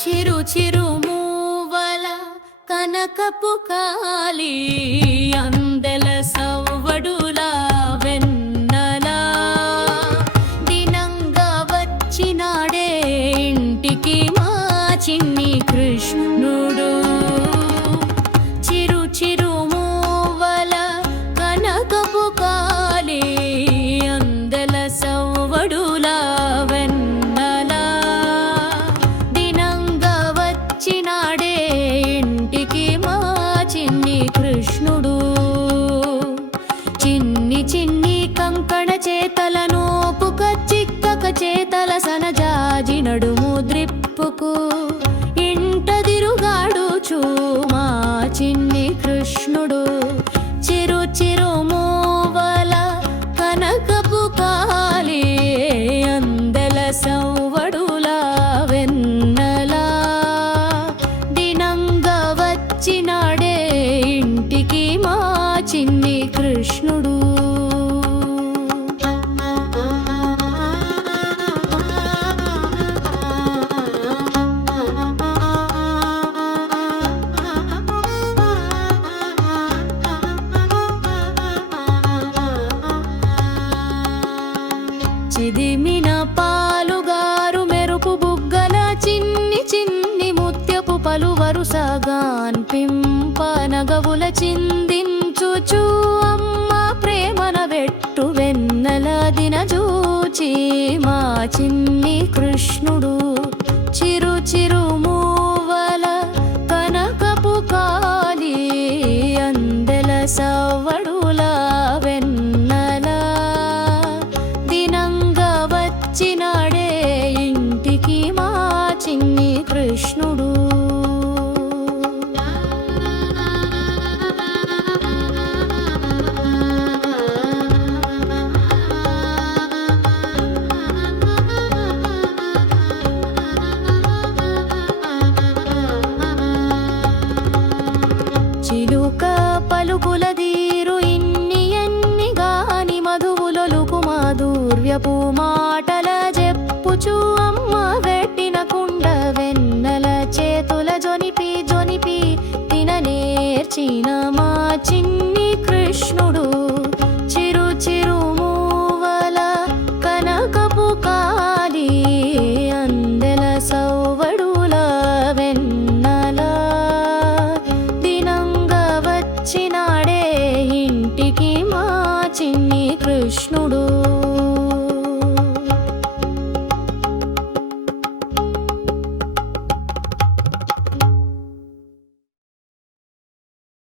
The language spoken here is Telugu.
చిరు చిరు మూవల కనకపు కాలి అందెల సవ్వడులా వెన్నలా. దినంగా వచ్చినాడే ఇంటికి మా చిన్ని కృష్ణుడు? అందెల సౌవడులా వెన్నలా. దినంగా వచ్చినాడే ఇంటికి మా చిన్ని కృష్ణుడు. చిదిమిన వరుసగా పలు పింప నగవుల చిందించుచు అమ్మ ప్రేమన వెట్టు వెన్నెల దినజూచి మా చిన్ని కృష్ణుడు చిరు చిరు మూవల కనకపు కాలి అందెల సవ్వడుల వెన్నెల దినంగా వచ్చినాడే చిలుక పలుకుల దీరు ఇన్ని ఎన్ని గాని మధువులొలుపు మాధుర్యపు మాటల చెప్పుచు అమ్మ వెట్టిన కుండ వెన్నెల చేతుల జొనిపి జొనిపి తిన నేర్చిన మా చిన్న కృష్ణుడు.